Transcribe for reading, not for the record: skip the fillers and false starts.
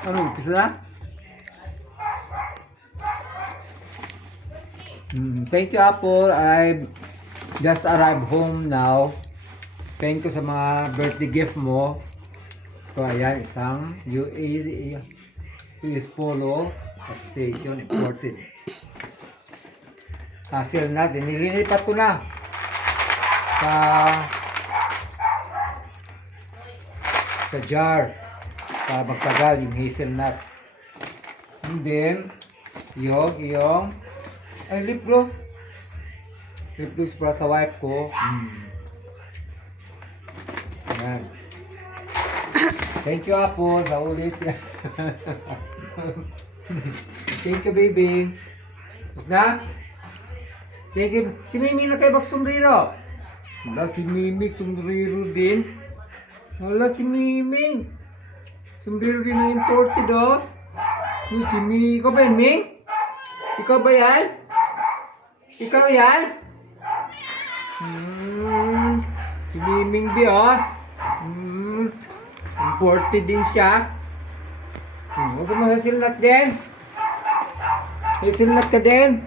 Ano, umpisa na? Thank you, Apple. I just arrived home now. Thank you sa mga birthday gift mo. So, ayan, isang US Polo station imported. Hazelnut, nililipat ko na sa jar para magtagal yung hazelnut. And then, yung lip gloss. Lip gloss para sa wife ko. Ayan. Thank you, Apple. Sa ulit. Thank you, baby. Na? Thank you. Si Mimi na kayo bagsumbrero. Wala si Mimi, sombrero din. Wala si Mimi. Sombrero din ang imported, oh. Si Mimi. Ikaw ba yan, Ming? Ikaw ba yan? Ikaw yan? Si Miming B, oh. Imported din siya. Huwag mo hazelnut din. Hazelnut ka din.